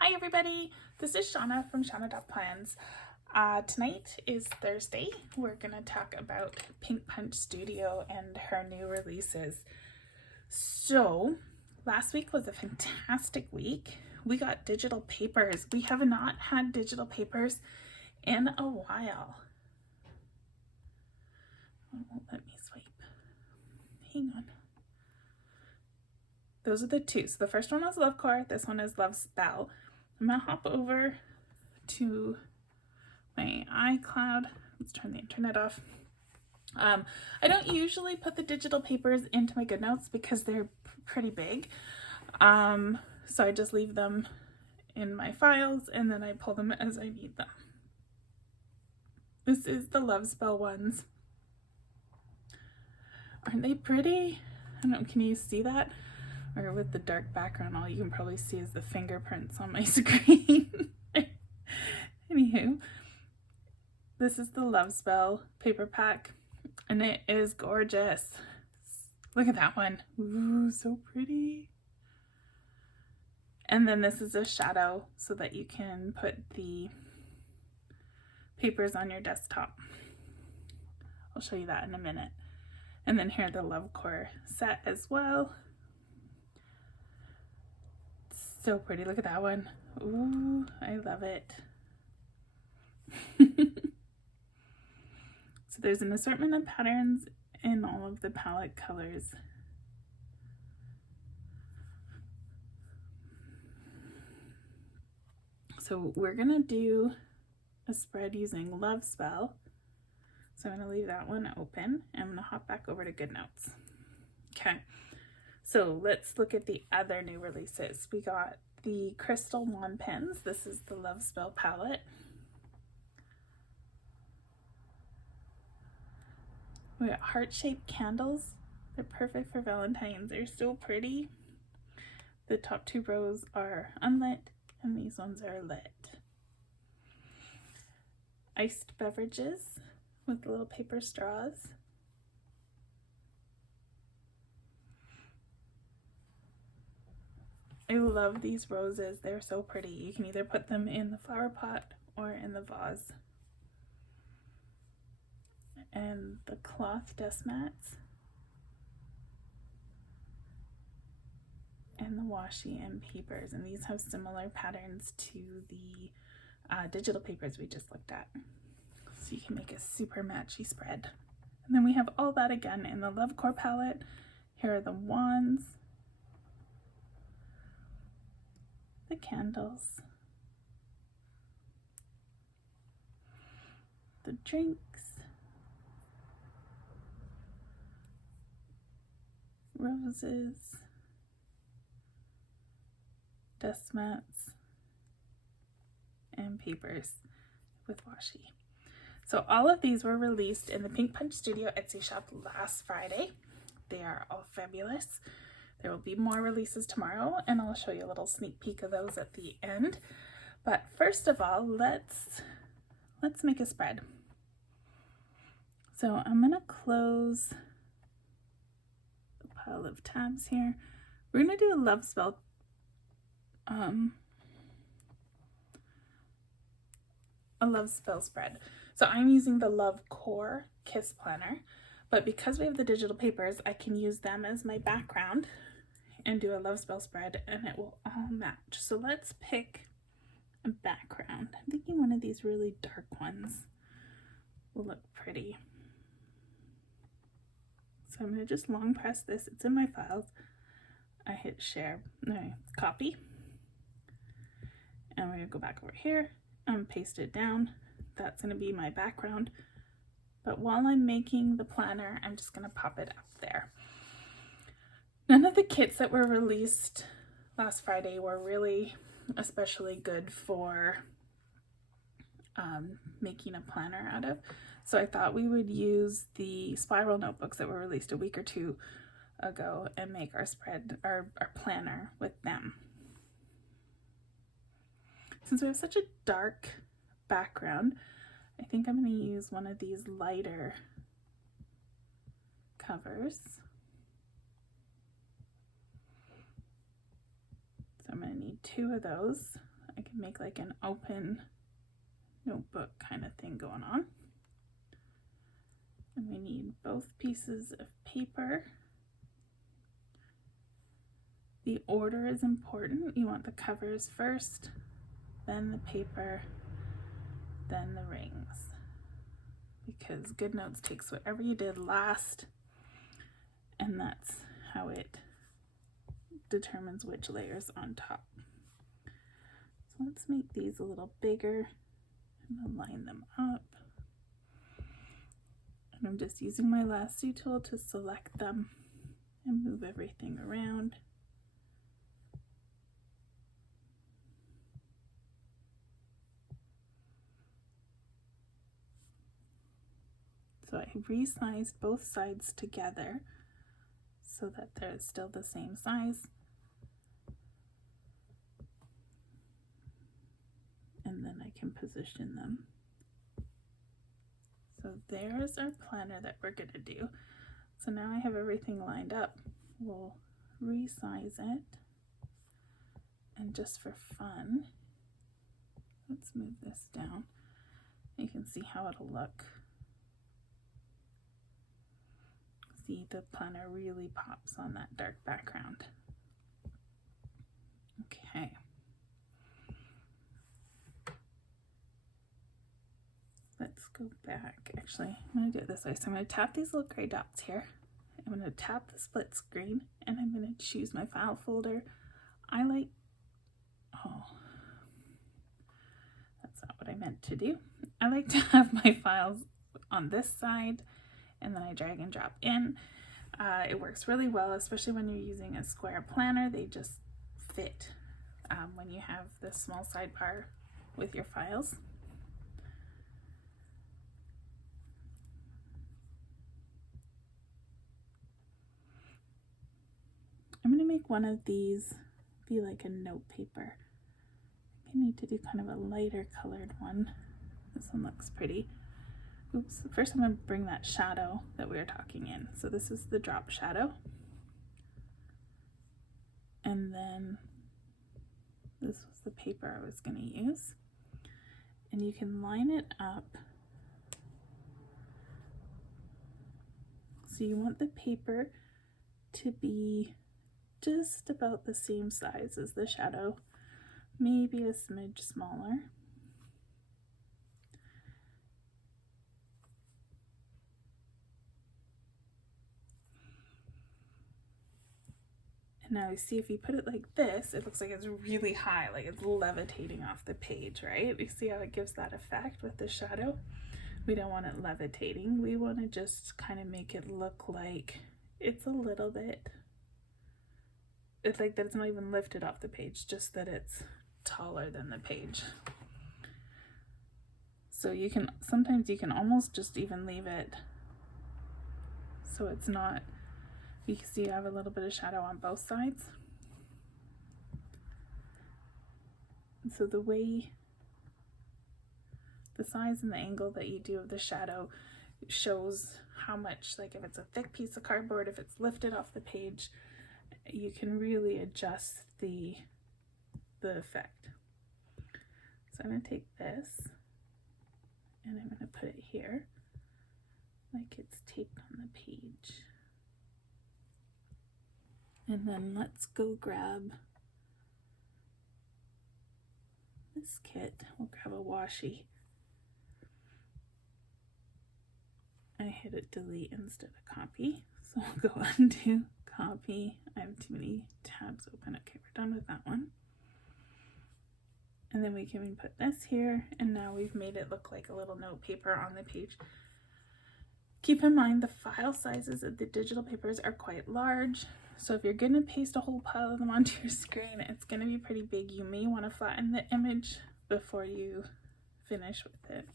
Hi everybody, this is Shauna from Shauna.Plans. Tonight is Thursday. We're going to talk about Pink Punch Studio and her new releases. So, last week was a fantastic week. We got digital papers. We have not had digital papers in a while. Oh, let me swipe. Hang on. Those are the two. So the first one is Love Core. This one is Love Spell. I'm going to hop over to my iCloud. Let's turn the internet off. I don't usually put the digital papers into my GoodNotes because they're pretty big. So I just leave them in my files and then I pull them as I need them. This is the Love Spell ones. Aren't they pretty? I don't know, can you see that? Or with the dark background, all you can probably see is the fingerprints on my screen. Anywho, this is the Love Spell paper pack, and it is gorgeous. Look at that one. Ooh, so pretty. And then this is a shadow so that you can put the papers on your desktop. I'll show you that in a minute. And then here the Love Core set as well. So pretty. Look at that one. Ooh, I love it. So there's an assortment of patterns in all of the palette colors. So we're gonna do a spread using Love Spell. So I'm gonna leave that one open and I'm gonna hop back over to GoodNotes. Okay. So let's look at the other new releases. We got the Crystal Wand Pens. This is the Love Spell palette. We got heart-shaped candles. They're perfect for Valentine's. They're so pretty. The top two rows are unlit and these ones are lit. Iced beverages with little paper straws. I love these roses. They're so pretty. You can either put them in the flower pot or in the vase. And the cloth dust mats. And the washi and papers. And these have similar patterns to the digital papers we just looked at. So you can make a super matchy spread. And then we have all that again in the Love Core palette. Here are the wands. The candles, the drinks, roses, dust mats, and papers with washi. So all of these were released in the Pink Punch Studio Etsy shop last Friday. They are all fabulous. There will be more releases tomorrow, and I'll show you a little sneak peek of those at the end. But first of all, let's make a spread. So I'm gonna close the pile of tabs here. We're gonna do a Love Spell spread. So I'm using the Love Core Kiss Planner, but because we have the digital papers, I can use them as my background and do a Love Spell spread and it will all match. So let's pick a background. I'm thinking one of these really dark ones will look pretty. So I'm going to just long press this. It's in my files. I hit share, no, copy. And we're going to go back over here and paste it down. That's going to be my background. But while I'm making the planner, I'm just going to pop it up there. None of the kits that were released last Friday were really especially good for making a planner out of. So I thought we would use the spiral notebooks that were released a week or two ago and make our spread, our planner with them. Since we have such a dark background, I think I'm going to use one of these lighter covers. So I'm going to need 2 of those. can make like an open notebook kind of thing going on. And we need both pieces of paper. The order is important. You want the covers first, then the paper, then the rings. Because GoodNotes takes whatever you did last, and that's how it determines which layer's on top. So let's make these a little bigger and line them up. And I'm just using my lasso tool to select them and move everything around. So I resized both sides together so that they're still the same size. And then I can position them. So there's our planner that we're going to do. So now I have everything lined up. We'll resize it. And just for fun, let's move this down. You can see how it'll look. See, the planner really pops on that dark background. Okay. Let's go back. Actually, I'm going to do it this way. So I'm going to tap these little gray dots here. I'm going to tap the split screen, and I'm going to choose my file folder. I like, oh, that's not what I meant to do. I like to have my files on this side, and then I drag and drop in. It works really well, especially when you're using a square planner. They just fit when you have this small sidebar with your files. I'm going to make one of these be like a note paper. I need to do kind of a lighter colored one. This one looks pretty. Oops, first I'm going to bring that shadow that we were talking in. So this is the drop shadow. And then this was the paper I was going to use. And you can line it up. So you want the paper to be just about the same size as the shadow, maybe a smidge smaller. And now you see if you put it like this, it looks like it's really high, like it's levitating off the page, right? You see how it gives that effect with the shadow? We don't want it levitating. We want to just kind of make it look like it's a little bit, it's like that it's not even lifted off the page, just that it's taller than the page. So you can, sometimes you can almost just even leave it so it's not, you can see I have a little bit of shadow on both sides. And so the way, the size and the angle that you do of the shadow shows how much, like if it's a thick piece of cardboard, if it's lifted off the page, you can really adjust the effect. So I'm going to take this and I'm going to put it here like it's taped on the page. And then let's go grab this kit. We'll grab a washi. I hit it delete instead of copy. So I'll go undo, copy. I have too many tabs open. Okay, we're done with that one. And then we can put this here, and now we've made it look like a little note paper on the page. Keep in mind the file sizes of the digital papers are quite large. So if you're going to paste a whole pile of them onto your screen, it's going to be pretty big. You may want to flatten the image before you finish with it,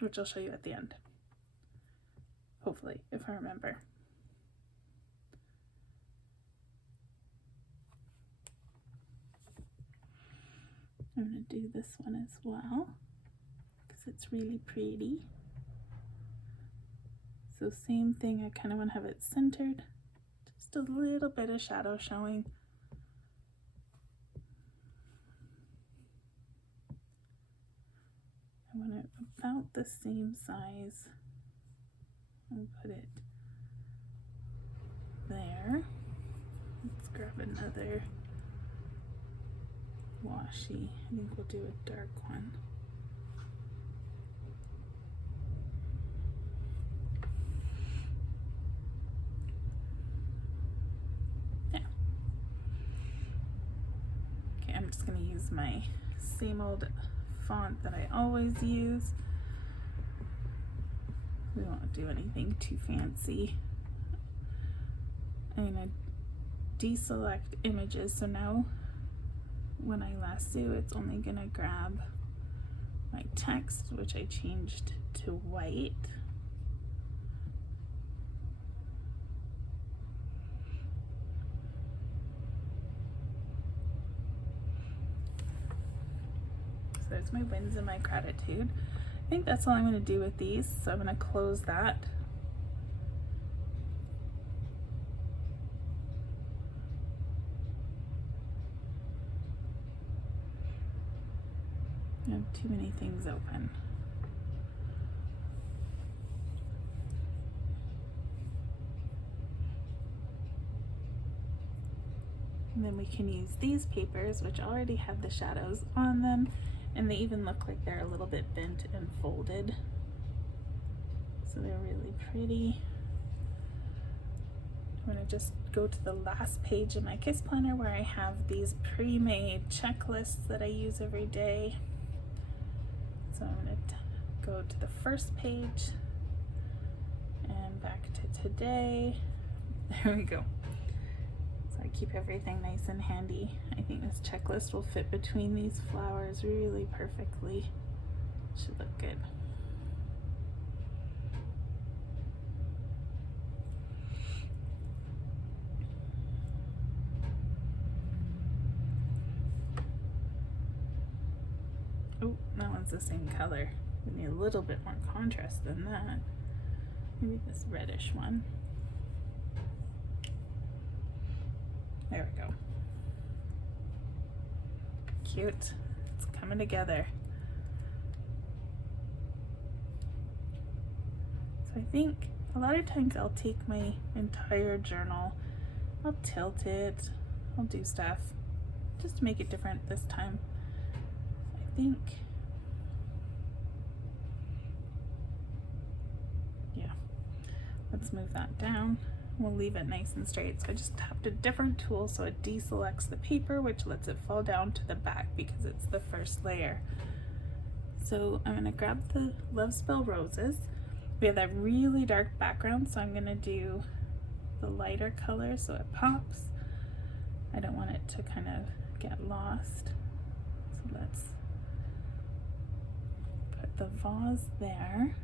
which I'll show you at the end, hopefully, if I remember. I'm going to do this one as well because it's really pretty. So same thing, I kind of want to have it centered, just a little bit of shadow showing. about the same size and put it there. Let's grab another washi. I think we'll do a dark one. Yeah. Okay, I'm just going to use my same old font that I always use. We won't do anything too fancy. I'm going to deselect images, so now when I lasso, it's only going to grab my text, which I changed to white. So there's my wins and my gratitude. I think that's all I'm going to do with these, so I'm going to close that. I have too many things open. And then we can use these papers, which already have the shadows on them, and they even look like they're a little bit bent and folded. So they're really pretty. I'm going to just go to the last page in my KISS planner where I have these pre-made checklists that I use every day. So I'm going to go to the first page and back to today. There we go. So I keep everything nice and handy. I think this checklist will fit between these flowers really perfectly. Should look good. Oh, that one's the same color. We need a little bit more contrast than that. Maybe this reddish one. There we go. Cute. It's coming together. So I think a lot of times I'll take my entire journal, I'll tilt it, I'll do stuff just to make it different this time. I think, yeah, let's move that down. We'll leave it nice and straight. So I just tapped a different tool so it deselects the paper, which lets it fall down to the back because it's the first layer. So I'm gonna grab the Love Spell Roses. We have that really dark background, so I'm gonna do the lighter color so it pops. I don't want it to kind of get lost. So let's put the vase there.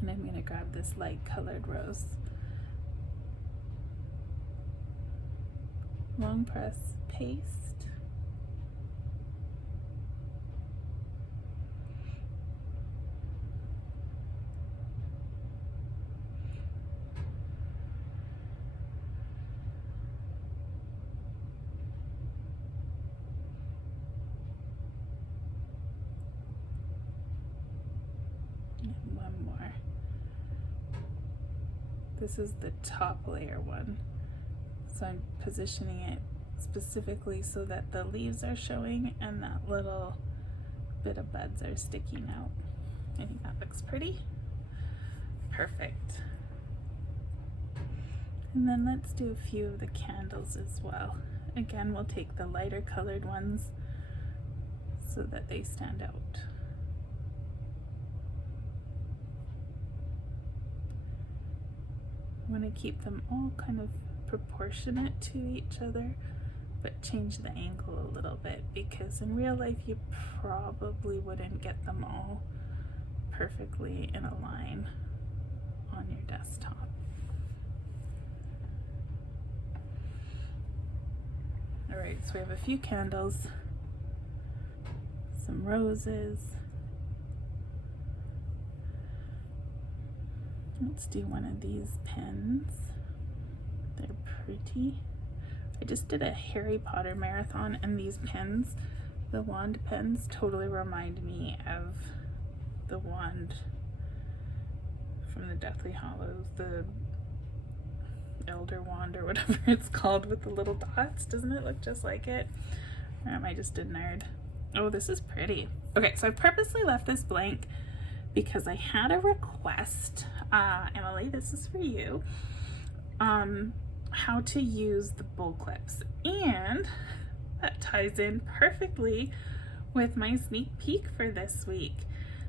And I'm going to grab this light colored rose. Long press paste. And one more. This is the top layer one. So I'm positioning it specifically so that the leaves are showing and that little bit of buds are sticking out. I think that looks pretty. Perfect. And then let's do a few of the candles as well. Again, we'll take the lighter colored ones so that they stand out. I want to keep them all kind of proportionate to each other, but change the angle a little bit because in real life you probably wouldn't get them all perfectly in a line on your desktop. All right, so we have a few candles, some roses. Let's do one of these pens. They're pretty. I just did a Harry Potter marathon and these pens The wand pens totally remind me of the wand from the Deathly Hallows, the Elder Wand or whatever it's called with the little dots. Doesn't it look just like it? Or am I just a nerd? Oh, this is pretty. Okay, so I purposely left this blank because I had a request. Emily, this is for you. How to use the bowl clips, and that ties in perfectly with my sneak peek for this week.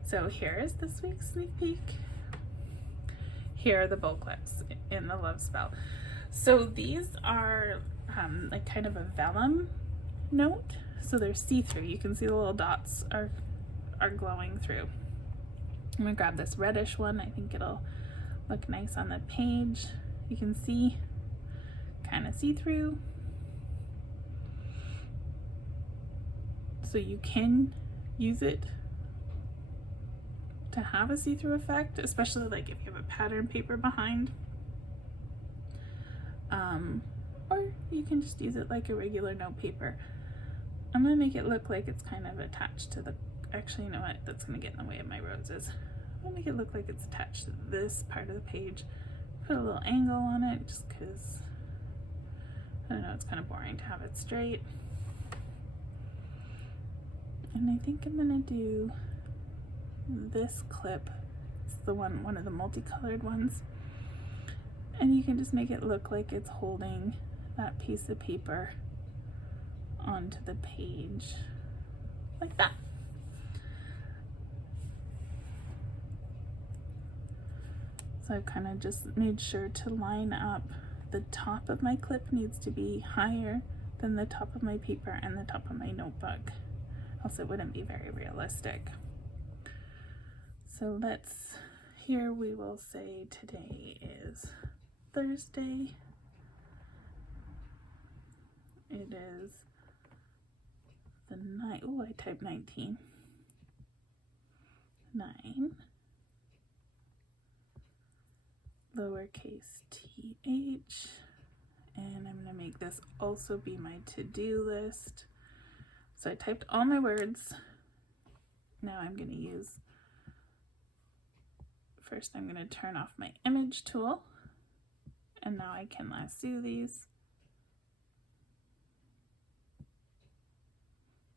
So here is this week's sneak peek. Here are the bowl clips in the Love Spell. So these are like kind of a vellum note, so they're see-through. You can see the little dots are glowing through. I'm gonna grab this reddish one. I think it'll look nice on the page. You can see kind of see-through. So you can use it to have a see-through effect, especially like if you have a pattern paper behind. Or you can just use it like a regular note paper. I'm gonna make it look like it's kind of attached to the, actually, you know what, that's gonna get in the way of my roses. I'm gonna make it look like it's attached to this part of the page. Put a little angle on it just because, I don't know, it's kind of boring to have it straight. And I think I'm gonna do this clip. It's the one of the multicolored ones. And you can just make it look like it's holding that piece of paper onto the page like that. So I've kind of just made sure to line up. The top of my clip needs to be higher than the top of my paper and the top of my notebook, else it wouldn't be very realistic. So here we will say today is Thursday. It is the 9th. Oh, I typed 19. 9. Lowercase th. And I'm going to make this also be my to-do list. So I typed all my words. Now I'm going to use, first I'm going to turn off my image tool. And now I can lasso these.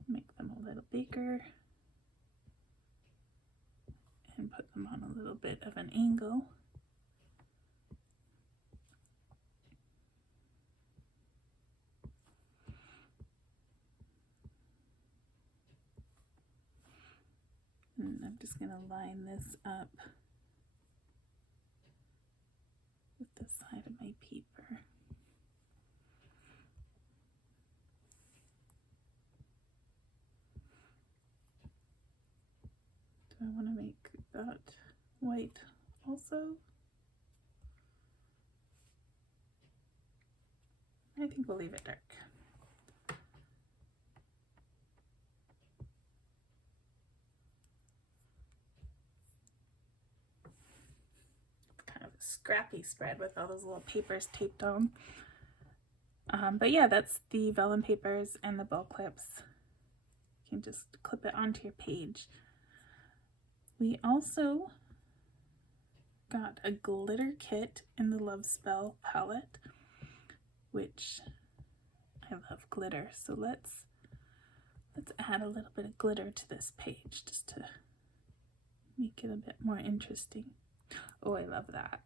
Make them a little bigger. And put them on a little bit of an angle. And I'm just going to line this up with the side of my paper. Do I want to make that white also? I think we'll leave it dark. Kind of a scrappy spread with all those little papers taped on. But yeah, that's the vellum papers and the bowl clips. You can just clip it onto your page. We also got a glitter kit in the Love Spell palette, which I love glitter. So let's add a little bit of glitter to this page just to make it a bit more interesting. Oh, I love that.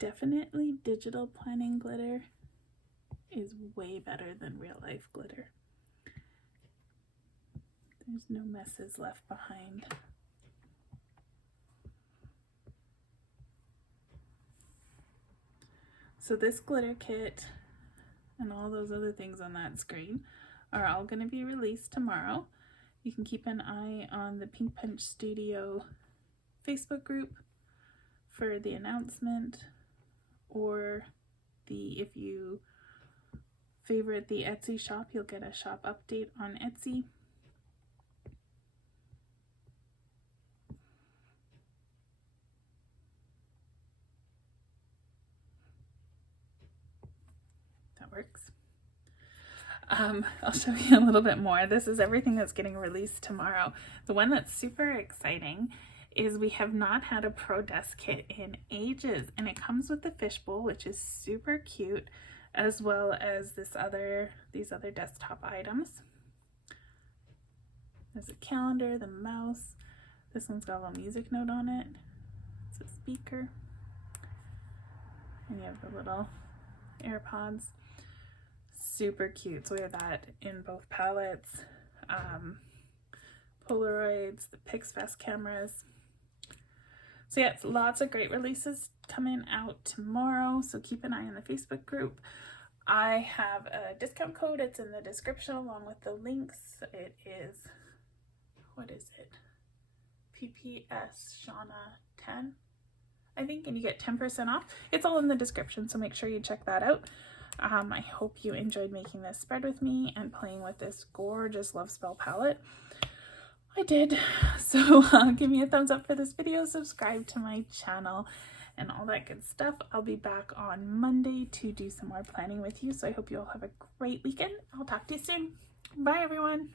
Definitely digital planning glitter is way better than real life glitter. There's no messes left behind. So this glitter kit and all those other things on that screen are all going to be released tomorrow. You can keep an eye on the Pink Punch Studio Facebook group for the announcement, or if you favorite the Etsy shop, you'll get a shop update on Etsy. That works. I'll show you a little bit more. This is everything that's getting released tomorrow. The one that's super exciting is we have not had a Pro Desk kit in ages, and it comes with the fishbowl, which is super cute, as well as these other desktop items. There's a calendar, the mouse. This one's got a little music note on it. It's a speaker. And you have the little AirPods. Super cute. So we have that in both palettes, Polaroids, the PixFest cameras. So yeah, it's lots of great releases coming out tomorrow. So keep an eye on the Facebook group. I have a discount code. It's in the description along with the links. It is, what is it? PPS Shauna 10, I think, and you get 10% off. It's all in the description, so make sure you check that out. I hope you enjoyed making this spread with me and playing with this gorgeous Love Spell palette. I did. So give me a thumbs up for this video, subscribe to my channel, and all that good stuff. I'll be back on Monday to do some more planning with you. So I hope you all have a great weekend. I'll talk to you soon. Bye, everyone.